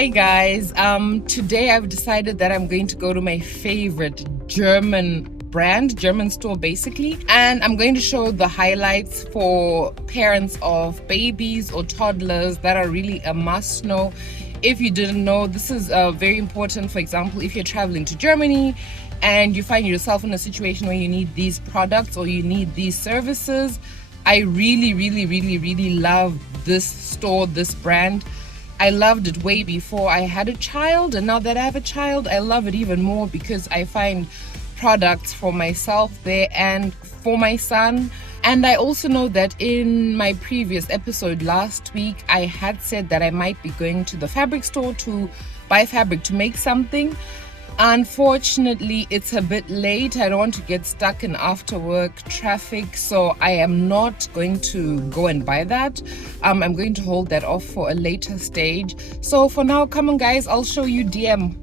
Hi guys, today I've decided that I'm going to go to my favorite German store basically, and I'm going to show the highlights for parents of babies or toddlers that are really a must know. If you didn't know, this is very important. For example, if you're traveling to Germany and you find yourself in a situation where you need these products or you need these services, I really love this store, this brand. I loved it way before I had a child, and now that I have a child, I love it even more because I find products for myself there and for my son. And I also know that in my previous episode last week, I had said that I might be going to the fabric store to buy fabric to make something. Unfortunately, it's a bit late. I don't want to get stuck in after work traffic, so I am not going to go and buy that. I'm going to hold that off for a later stage. So for now, come on guys, I'll show you DM.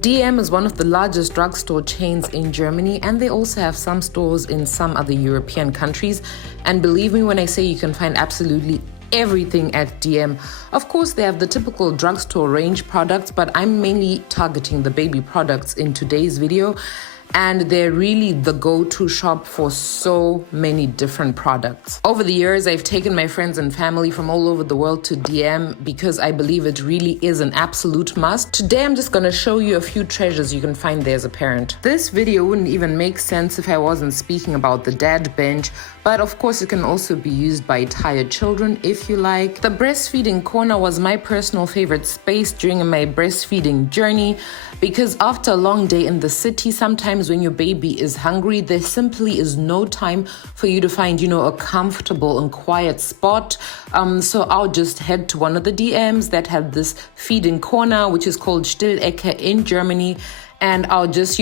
DM is one of the largest drugstore chains in Germany, and they also have some stores in some other European countries. And believe me when I say you can find absolutely everything at DM. Of course, they have the typical drugstore range products, but I'm mainly targeting the baby products in today's video. And they're really the go-to shop for so many different products. Over the years, I've taken my friends and family from all over the world to DM because I believe it really is an absolute must. Today, I'm just gonna show you a few treasures you can find there as a parent. This video wouldn't even make sense if I wasn't speaking about the dad bench, but of course it can also be used by tired children if you like. The Breastfeeding Corner was my personal favorite space during my breastfeeding journey because after a long day in the city, sometimes when your baby is hungry, there simply is no time for you to find, a comfortable and quiet spot. So I'll just head to one of the DMs that had this feeding corner, which is called Stillecke in Germany, and I'll just,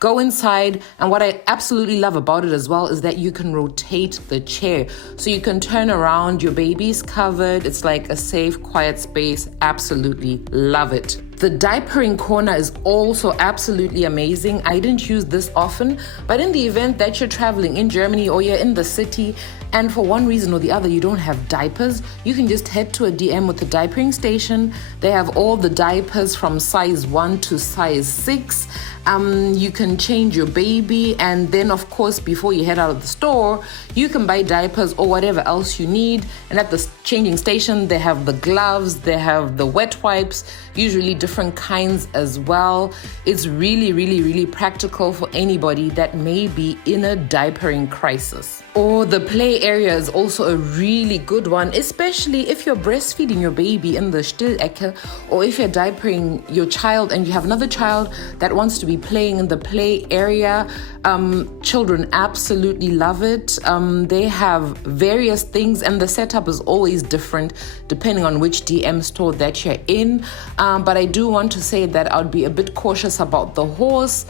go inside. And what I absolutely love about it as well is that you can rotate the chair. So you can turn around, your baby's covered. It's like a safe, quiet space. Absolutely love it. The Diapering Corner is also absolutely amazing. I didn't use this often, but in the event that you're traveling in Germany or you're in the city and for one reason or the other you don't have diapers, you can just head to a DM with the diapering station. They have all the diapers from size 1 to size 6. You can change your baby, and then of course before you head out of the store, you can buy diapers or whatever else you need. And at the changing station, they have the gloves, they have the wet wipes, usually different kinds as well. It's really practical for anybody that may be in a diapering crisis. Or the play area is also a really good one, especially if you're breastfeeding your baby in the Stillecke, or if you're diapering your child and you have another child that wants to be playing in the play area. Children absolutely love it. They have various things, and the setup is always different depending on which DM store that you're in. But I do want to say that I'd be a bit cautious about the horse,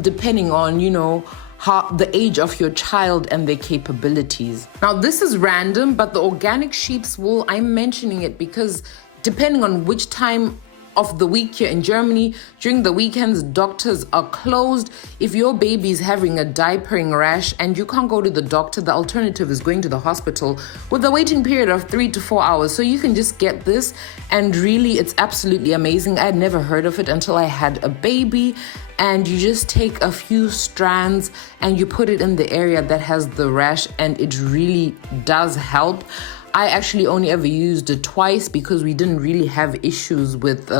depending on, the age of your child and their capabilities. Now, this is random, but the organic sheep's wool, I'm mentioning it because depending on which time of the week you're in Germany, during the weekends, doctors are closed. If your baby is having a diapering rash and you can't go to the doctor, the alternative is going to the hospital with a waiting period of 3 to 4 hours. So you can just get this, and really it's absolutely amazing. I had never heard of it until I had a baby. And you just take a few strands and you put it in the area that has the rash, and it really does help. I actually only ever used it twice because we didn't really have issues with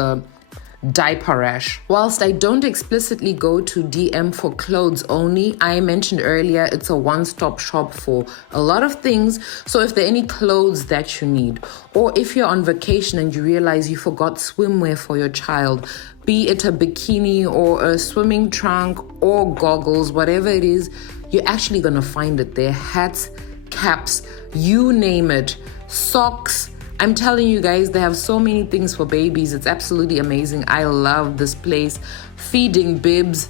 diaper rash. Whilst I don't explicitly go to DM for clothes only, I mentioned earlier it's a one-stop shop for a lot of things. So if there are any clothes that you need, or if you're on vacation and you realize you forgot swimwear for your child, be it a bikini or a swimming trunk or goggles, whatever it is, you're actually gonna find it there. Hats, caps, you name it, socks. I'm telling you guys, they have so many things for babies. It's absolutely amazing. I love this place. Feeding bibs.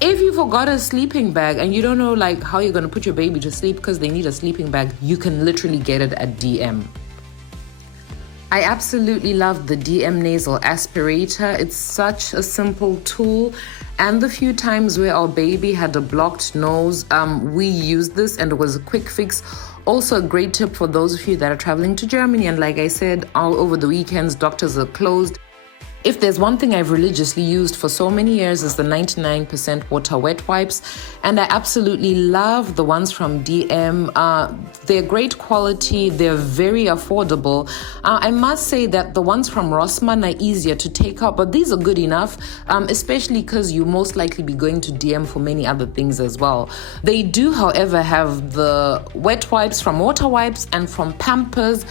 If you forgot a sleeping bag and you don't know how you're gonna put your baby to sleep because they need a sleeping bag, you can literally get it at DM. I absolutely love the DM Nasal Aspirator. It's such a simple tool, and the few times where our baby had a blocked nose, we used this and it was a quick fix. Also a great tip for those of you that are traveling to Germany, and like I said, all over the weekends, doctors are closed. If there's one thing I've religiously used for so many years is the 99% water wet wipes, and I absolutely love the ones from DM. They're great quality, they're very affordable. I must say that the ones from Rossmann are easier to take out, but these are good enough, especially because you most likely be going to DM for many other things as well. They do, however, have the wet wipes from Water Wipes and from Pampers.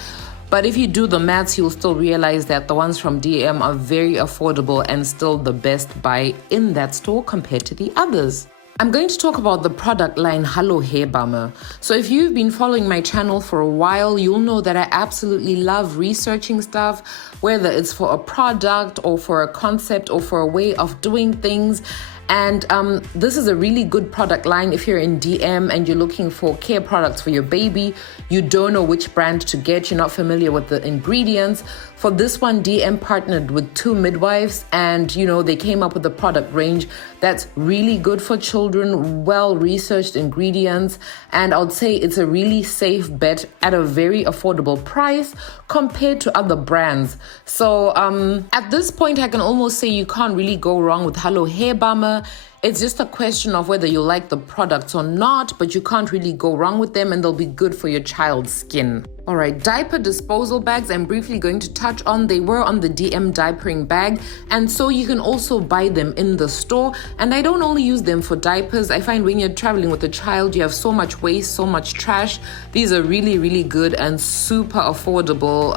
But if you do the maths, you'll still realize that the ones from DM are very affordable and still the best buy in that store compared to the others. I'm going to talk about the product line Hallohebamme. So if you've been following my channel for a while, you'll know that I absolutely love researching stuff, whether it's for a product or for a concept or for a way of doing things. And this is a really good product line if you're in DM and you're looking for care products for your baby. You don't know which brand to get, you're not familiar with the ingredients. For this one, DM partnered with 2 midwives and, they came up with a product range that's really good for children, well-researched ingredients, and I would say it's a really safe bet at a very affordable price compared to other brands. So at this point, I can almost say you can't really go wrong with Hallohebamme. It's just a question of whether you like the products or not, but you can't really go wrong with them and they'll be good for your child's skin. All right, diaper disposal bags I'm briefly going to touch on. They were on the DM diapering bag, and so you can also buy them in the store. And I don't only use them for diapers. I find when you're traveling with a child, you have so much waste, so much trash. These are really, really good and super affordable.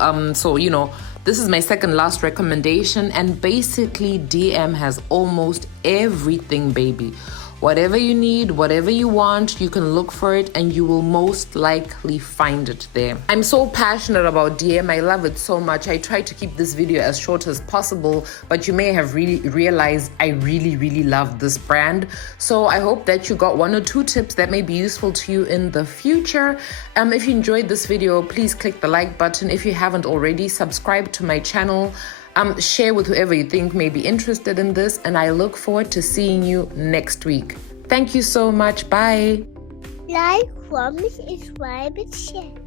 This is my second last recommendation, and basically DM has almost everything, baby. Whatever you need, whatever you want, you can look for it and you will most likely find it there. I'm so passionate about DM. I love it so much. I try to keep this video as short as possible, but you may have really realized I really, really love this brand. So I hope that you got 1 or 2 tips that may be useful to you in the future. If you enjoyed this video, please click the like button. If you haven't already, subscribe to my channel. Share with whoever you think may be interested in this, and I look forward to seeing you next week. Thank you so much. Bye. Like, comment, subscribe, and share.